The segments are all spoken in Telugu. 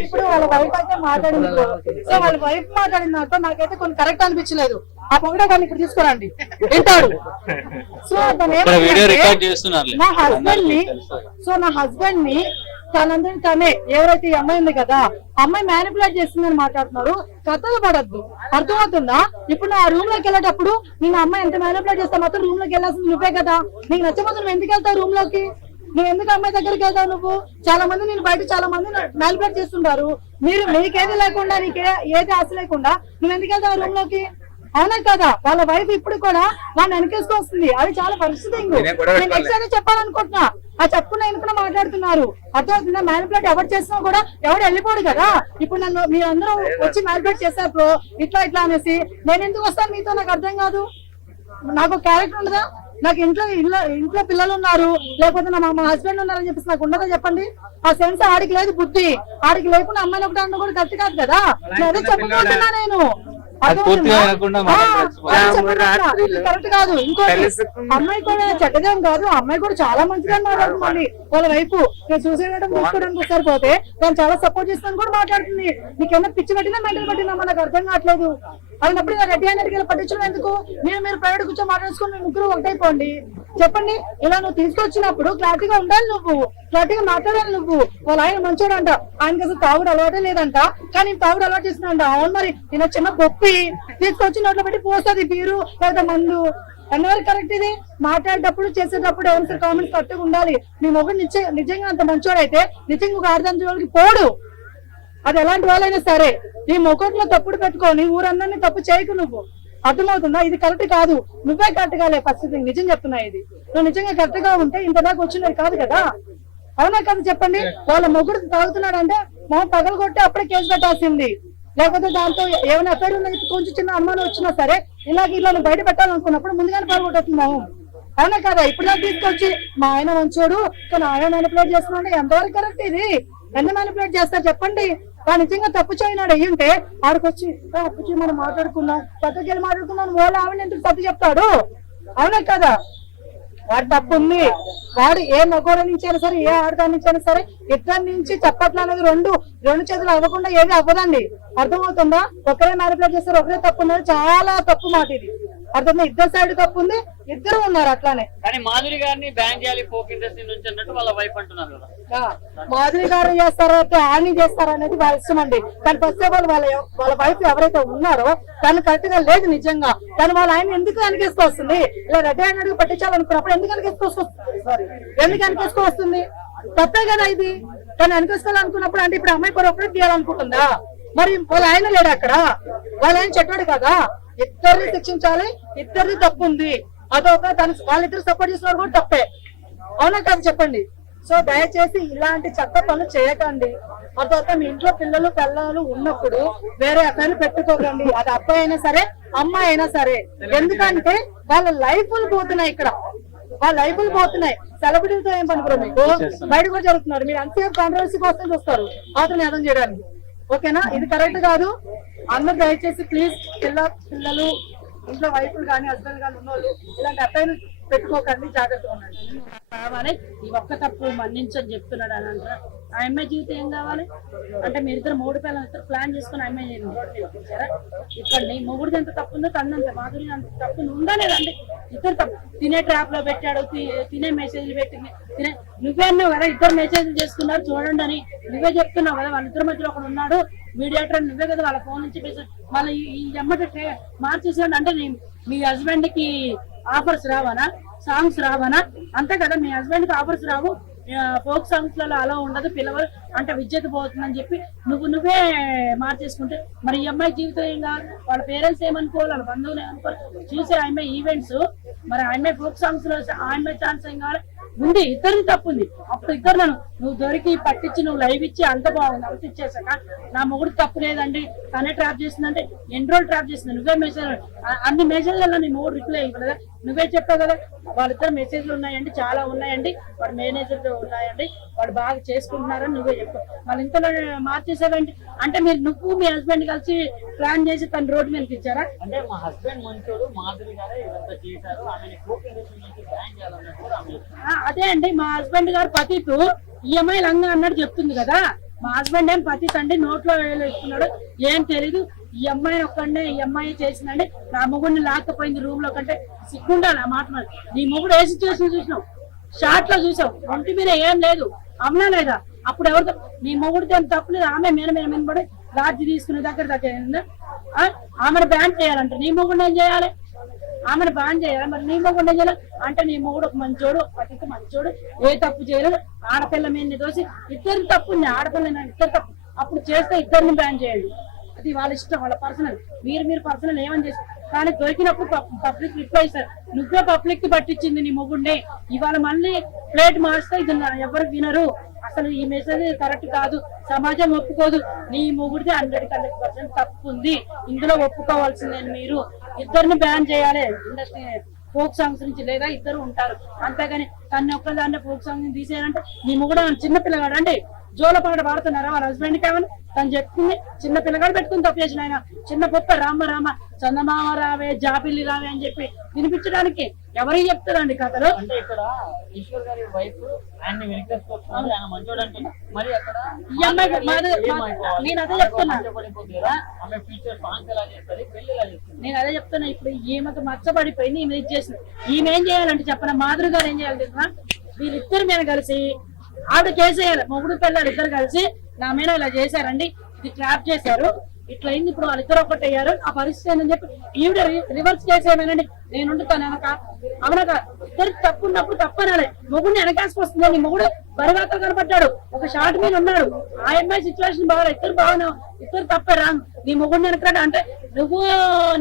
ఇప్పుడు వాళ్ళ వైఫ్ అయితే మాట్లాడింది. సో వాళ్ళ వైఫ్ మాట్లాడినాక నాకైతే కొన్ని కరెక్ట్ అనిపించలేదు. ఆ పొగడ కానీ ఇక్కడ తీసుకురండి వింటాడు. సో నా హస్బెండ్ ని తనందరి తనే ఎవరైతే ఈ అమ్మాయి ఉంది కదా, అమ్మాయి మ్యానిపులేట్ చేస్తుందని మాట్లాడుతున్నారు. కథలు పడద్దు, అర్థమవుతుందా? ఇప్పుడు నా రూమ్ లోకి వెళ్ళేటప్పుడు నేను అమ్మాయి ఎంత మ్యానిపులేట్ చేస్తా, మొత్తం రూమ్ లోకి వెళ్ళాల్సింది నువ్వే కదా. నీకు నచ్చకపోతే నువ్వు ఎందుకు వెళ్తావు రూమ్ లోకి? నువ్వు ఎందుకు అమ్మాయి దగ్గరికి వెళ్తావు? నువ్వు చాలా మంది నేను బయట చాలా మంది మ్యానిపులేట్ చేస్తుంటారు. మీరు మీకేది లేకుండా నీకే ఏది ఆశ లేకుండా నువ్వు ఎందుకు వెళ్తావు రూమ్ లోకి? అవునా కదా? వాళ్ళ వైఫ్ ఇప్పుడు కూడా వాళ్ళని వెనకేసుకొస్తుంది. అది చాలా పరిస్థితి. నెక్స్ట్ అదే చెప్పాలనుకుంటున్నా. ఆ చెప్పున ఎనుకున మాట్లాడుతున్నారు. అర్థమవుతుందా? మ్యానిపులేట్ ఎవరు చేసినా కూడా ఎవరు వెళ్ళిపోడు కదా. ఇప్పుడు నన్ను మీరందరూ వచ్చి మ్యానిపులేట్ చేశారు ఇట్లా ఇట్లా అనేసి, నేను ఎందుకు వస్తాను మీతో? నాకు అర్థం కాదు. నాకు క్యారెక్టర్ ఉండదా? నాకు ఇంట్లో పిల్లలు ఉన్నారు, లేకపోతే మా హస్బెండ్ ఉన్నారని చెప్పేసి నాకు ఉండదా? చెప్పండి. ఆ సెన్స్ ఆడికి లేదు, బుద్ధి ఆడికి లేకుండా అమ్మాయిని ఒకటి అన్న కూడా కరెక్ట్ కాదు కదా. అదే చెప్పబోతున్నా నేను. కరెక్ట్ కాదు. ఇంకోటి, అమ్మాయి కూడా చెడ్డదేం కాదు, అమ్మాయి కూడా చాలా మంచిగా మాట్లాడుతుంది. వాళ్ళ వైపు నేను సూసైడ్ చూసుకోవడానికి ఒకసారి పోతే దాన్ని చాలా సపోర్ట్ చేస్తాను కూడా మాట్లాడుతుంది. నీకేమన్నా పిచ్చి పట్టినా మెంటల్ పట్టినా నాకు అర్థం కావట్లేదు. అయినప్పుడు రెడ్డి అనేది పట్టించడం ఎందుకు? మీరు ప్రైవేట్ కూర్చొని మాట్లాడుకుని ముగ్గురు ఒకటైపోండి. చెప్పండి. ఇలా నువ్వు తీసుకొచ్చినప్పుడు క్లారిటీగా ఉండాలి, నువ్వు క్లారిటీగా మాట్లాడాలి. నువ్వు వాళ్ళ ఆయన మంచోడంట, ఆయనకి అసలు తాగుడు అలవాటే లేదంట, కానీ తాగుడు అలవాటు చేస్తున్నాడంట. అవును, మరి నేను చిన్న గొప్పి తీసుకొచ్చి నోట్లో పెట్టి పోస్తుంది బీరు లేదా మందు. ఎంతవరకు కరెక్ట్ ఇది? మాట్లాడేటప్పుడు చేసేటప్పుడు ఎవరి కామెంట్స్ కరెక్ట్గా ఉండాలి. నీ మొగ్గు నిజంగా అంత మంచోడైతే నిజంగా ఒక అర్థం జోలికి పోడు. అది ఎలాంటి వాళ్ళైనా సరే నీ ముఖంలో తప్పుడు పెట్టుకొని ఊరందరినీ తప్పు చేయకు. నువ్వు అర్థమవుతుందా? ఇది కరెక్ట్ కాదు. నువ్వే కరెక్ట్ గా లే. ఫస్ట్ నిజం చెప్తున్నా, ఇది నువ్వు నిజంగా కరెక్ట్ గా ఉంటే ఇంతదాకా వచ్చినది కాదు కదా. అవునా కదా? చెప్పండి. వాళ్ళ మొగుడు తాగుతున్నాడు అంటే మొహం పగలు కొట్టి అప్పుడే కేసు పెట్టాల్సింది. లేకపోతే దాంతో ఏమైనా ఎఫ్ఐఆర్ ఉన్నది కొంచెం చిన్న అనుమానం వచ్చినా సరే ఇలా నువ్వు బయట పెట్టాలనుకున్నప్పుడు ముందుగానే పగలగొట్టేస్తుంది మొహం. అవునా కదా? ఇప్పుడు తీసుకొచ్చి మా ఆయన మంచోడు కానీ ఆయన మ్యానిపులేట్ చేస్తున్నాడు. ఎంతవరకు కరెక్ట్ ఇది? ఎంత మ్యానిపులేట్ చేస్తారు చెప్పండి? వాడు నిజంగా తప్పు చేయనాడు అయ్యుంటే ఆడికొచ్చి తప్పు చేయి మనం మాట్లాడుకున్నాం, పక్కకి మాట్లాడుకున్నాం, వాళ్ళ ఆవిడ ఎందుకు తప్పు చెప్తాడు? అవునా కదా? వాడు తప్పు ఉంది. వాడు ఏ మగోడ నుంచి అయినా సరే, ఏ ఆడదాని నుంచి అయినా సరే, ఇద్దరి నుంచి చెప్పట్లు అనేది రెండు చేతులు అవ్వకుండా ఏది అవ్వదండి. అర్థమవుతుందా? ఒకరే మ్యానిపులేట్ చేస్తారు, ఒకరే తప్పు ఉన్నది. చాలా తప్పు మాట ఇది. అర్థం? ఇద్దరు సైడ్ తప్పు ఉంది, ఇద్దరు ఉన్నారు అట్లానే. కానీ మాధురి గారిని బ్యాన్ చేయాలి ఫోక్ ఇండస్ట్రీ నుంచి అన్నట్టు వాళ్ళ వైఫ్ అంటున్నారు కదా. మాధురి గారు చేస్తారో ఆని చేస్తారో అనేది వాళ్ళ ఇష్టం అండి. కానీ ఫస్ట్ ఆఫ్ ఆల్ వాళ్ళ వైఫ్ ఎవరైతే ఉన్నారో దాన్ని కరెక్ట్ గా లేదు నిజంగా. కానీ వాళ్ళ ఆయన ఎందుకు వెనకేసుకొస్తుంది? ఇలా రెడ్డి ఆయన అడుగు పట్టించాలనుకున్నప్పుడు ఎందుకు వెనకేసుకొస్తుంది? తప్పే కదా ఇది. తను వెనకేసుకోవాలనుకున్నప్పుడు అంటే ఇప్పుడు అమ్మాయి పొరపాటు తీయాలనుకుంటుందా? మరి వాళ్ళ ఆయన లేడు అక్కడ. వాళ్ళ ఆయన చెట్టాడు కదా. ఇద్దరిని శిక్షించాలి, ఇద్దరిది తప్పు ఉంది. అదొక వాళ్ళిద్దరు సపోర్ట్ చేస్తున్నారు కూడా తప్పే. అవునా కదా? చెప్పండి. సో దయచేసి ఇలాంటి చట్ట పనులు చేయకండి. అదొక మీ ఇంట్లో పిల్లలు ఉన్నప్పుడు వేరే అబ్బాయిలు పెట్టుకోకండి. అది అబ్బాయి అయినా సరే, అమ్మాయి అయినా సరే. ఎందుకంటే వాళ్ళ లైఫ్లు పోతున్నాయి ఇక్కడ. వాళ్ళ లైఫ్లు పోతున్నాయి. సెలబ్రిటీలతో ఏం పని కూడా మీకు బయట కూడా జరుగుతున్నారు. మీరు అంతసేపు కాంట్రవర్సీ కోసం చూస్తారు అతను అర్థం చేయడానికి. ఓకేనా? ఇది కరెక్ట్ కాదు. అందరూ దయచేసి ప్లీజ్ పిల్లలు ఇంట్లో వైఫ్లు కానీ హస్బెండ్ కానీ ఉన్నోళ్ళు ఇలాంటి అబ్బాయిలు పెట్టుకోకండి, జాగ్రత్తగా ఉండండి. కావాలి ఈ ఒక్క తప్పు మన్నించని చెప్తున్నాడు అని అంటారా? ఆ అమ్మాయి జీవితం ఏం కావాలి అంటే మీరిద్దరు మూడు పిల్లలు ప్లాన్ చేసుకుని అమ్మాయి పంపించారా? ఇక్కడ మొగుడిది ఎంత తప్పు ఉందో తనంత మాధురి అంత తప్పు ఉందా లేదండి? ఇద్దరు తప్పు. తినే ట్రాప్ లో పెట్టాడు, తినే మెసేజ్లు పెట్టి నువ్వే అన్నావు కదా ఇద్దరు మెసేజ్లు చేసుకున్నారు చూడండి అని. నువ్వే చెప్తున్నావు కదా వాళ్ళిద్దరి మధ్యలో ఒకడు ఉన్నాడు మీడియేటర్, నువ్వే కదా వాళ్ళ ఫోన్ నుంచి మళ్ళీ ఈ అమ్మట మార్చేసాడు అంటే మీ హస్బెండ్ కి ఆఫర్స్ రావానా, సాంగ్స్ రావానా? అంతే కదా, మీ హస్బెండ్ కి ఆఫర్స్ రావు, ఫోక్ సాంగ్స్ లలో అలా ఉండదు, పిల్లలు అంటే విద్యత పోతుందని చెప్పి నువ్వే మార్చేసుకుంటే మరి ఈ అమ్మాయి జీవితం ఏం కావాలి? వాళ్ళ పేరెంట్స్ ఏమనుకోవాలి, వాళ్ళ బంధువులు ఏమనుకోవాలి? చూసే ఆ అమ్మాయి ఈవెంట్స్ మరి ఆ అమ్మాయి ఫోక్ సాంగ్స్ లో ఆ అమ్మాయి ఛాన్స్ ఏం కావాలి? ఉంది. ఇద్దరిది తప్పు ఉంది. అప్పుడు ఇద్దరు నువ్వు దొరికి పట్టించి నువ్వు లైవ్ ఇచ్చి అంత బాగుంది, అంత ఇచ్చేసాక నా మొగుడు తప్పు లేదండి తనే ట్రాప్ చేసిందంటే ఎన్ని రోజులు ట్రాప్ చేసింది? నువ్వే మెసేజ్ అన్ని మెసేజ్లలో నీ మొగుడు రిప్లై ఇవ్వలేదా? నువ్వే చెప్పావు కదా వాళ్ళిద్దరు మెసేజ్లు ఉన్నాయండి, చాలా ఉన్నాయండి, వాడు మేనేజర్ ఉన్నాయండి, వాడు బాగా చేసుకుంటున్నారని నువ్వే చెప్పావు. వాళ్ళు ఇంతలో మార్చేసావండి అంటే నువ్వు మీ హస్బెండ్ కలిసి ప్లాన్ చేసి తన రోడ్డు మీదకి ఇచ్చారా? అంటే మా హస్బెండ్ మంచోడు, మాధురి గారే ఇదంతా చేశారు, ఆమె ఫోక్ ఇండస్ట్రీ నుంచి బ్యాన్ చేయాలన్నట్టు. అదే అండి, మా హస్బెండ్ గారు పతితో ఈఎంఐ లంగా అన్నట్టు చెప్తుంది కదా. మా హస్బెండ్ ఏం ప్రతి సండే నోట్లో వేసుకున్నాడు, ఏం తెలీదు. ఈ అమ్మాయిని ఒక్కడే ఈ అమ్మాయి చేసిందండి, నా మొగుడిని లాక్కపోయింది రూమ్ లో కంటే సిగ్గుండాలి ఆ మాట మరి. నీ మొగుడు ఏ సిచ్యువేషన్ చూసినావు, షార్ట్ లో చూసావు, ఒంటి మీద ఏం లేదు, అవునా లేదా? అప్పుడు ఎవరితో నీ మొగుడితో ఏం తప్పలేదు, ఆమె మీద పడి లాడ్జి తీసుకునే దగ్గర ఆమెను బ్యాన్ చేయాలంటే నీ మొగుడు ఏం చేయాలి? ఆమెను బ్యాన్ చేయాలి. మరి నీ మొగుడు ఏం చేయాలి అంటే నీ మొగుడు ఒక మంచోడు, పతికి మంచోడు, ఏ తప్పు చేయలేదు, ఆడపిల్ల మీద దోసి ఇద్దరు తప్పు ఉంది, ఆడపిల్ల ఇద్దరు తప్పు, అప్పుడు చేస్తే ఇద్దరిని బ్యాన్ చేయండి. అది వాళ్ళ ఇష్టం, వాళ్ళ పర్సనల్. మీరు పర్సనల్ ఏమని చేస్తారు, కానీ దొరికినప్పుడు పబ్లిక్ రిప్లై ఇస్తారు. నువ్వే పబ్లిక్ కి పట్టించింది నీ మొగుడిని, ఇవాళ మళ్ళీ ప్లేట్ మార్స్తే ఇది ఎవరు వినరు. అసలు ఈ మెసేజ్ కరెక్ట్ కాదు, సమాజం ఒప్పుకోదు. నీ మొగుడితే 100% తప్పు ఉంది, ఇందులో ఒప్పుకోవాల్సిందే. మీరు ఇద్దరిని బ్యాన్ చేయాలి ఇండస్ట్రీ ఫోక్ సాంగ్స్ నుంచి, లేదా ఇద్దరు ఉంటారు అంతేగాని తను ఒక్కదాన్ని ఫోక్ సాంగ్ తీసేయాలంటే నీ మొగుడు చిన్న పిల్లగాడు అంటే జోల పాట పాడుతున్నారా వాళ్ళ హస్బెండ్ కావాలి. తను చెప్తుంది చిన్న పిల్లగాడు పెట్టుకుని తప్పు చేసిన ఆయన చిన్న పొప్ప రామ రామ చందమామ రావే జాబిల్లి రావే అని చెప్పి వినిపించడానికి ఎవరికి చెప్తారండి కథలు? అంటే ఇక్కడ ఈశ్వర్ గారి వైఫ్ ఆయన్ని వెనకేసుకొస్తుంది, ఆయన మంచోడు అంటున్నా. మరి అక్కడ ఈ అమ్మాయి నేను అదే చెప్తున్నా, ఆమె ఫ్యూచర్ సాంగ్స్ ఎలా చేస్తుంది, పెళ్లి ఎలా చేస్తుంది. నేను అదే చెప్తున్నా. ఇప్పుడు ఈమెకు మచ్చబడిపోయింది, ఈమె ఇది చేసింది. ఈమె ఏం చేయాలంటే చెప్పిన మాధురి గారు ఏం చేయాలి తెలుసా? వీళ్ళిద్దరు మీద కలిసి ఆవిడ కేసేయాలి. మొగుడు పిల్లలు ఇద్దరు కలిసి నా మీద ఇలా చేశారండి, ఇది ట్రాప్ చేశారు, ఇట్లా అయింది, ఇప్పుడు వాళ్ళిద్దరు ఒకటి అయ్యారు, ఆ పరిస్థితి ఏంటని చెప్పి ఈవిడ రివర్స్ చేసేయమనండి. నేను తను వెనక అవునక ఇద్దరికి తప్పు ఉన్నప్పుడు తప్పనాలి. మొగుడిని వెనకాసుకొస్తుంది, నీ మొగుడు బరువాతో కనపడ్డాడు, ఒక షార్ట్ మీద ఉన్నాడు, ఆ అమ్మాయి సిచ్యువేషన్ బాగా, ఇద్దరు బాగున్నావు, ఇద్దరు తప్పే రాంగ్. నీ మొగుడిని వెనకరాడు అంటే నువ్వు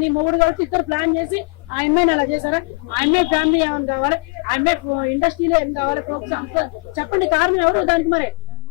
నీ మొగుడు కలిసి ఇద్దరు ప్లాన్ చేసి ఆ అమ్మాయిని అలా చేశారా? ఆ అమ్మాయి ఫ్యామిలీ ఏమని కావాలి, ఆ అమ్మాయి ఇండస్ట్రీలో ఏం కావాలి, ప్రోగ్రామ్స్ చెప్పండి, కారణం ఎవరు దానికి? మరి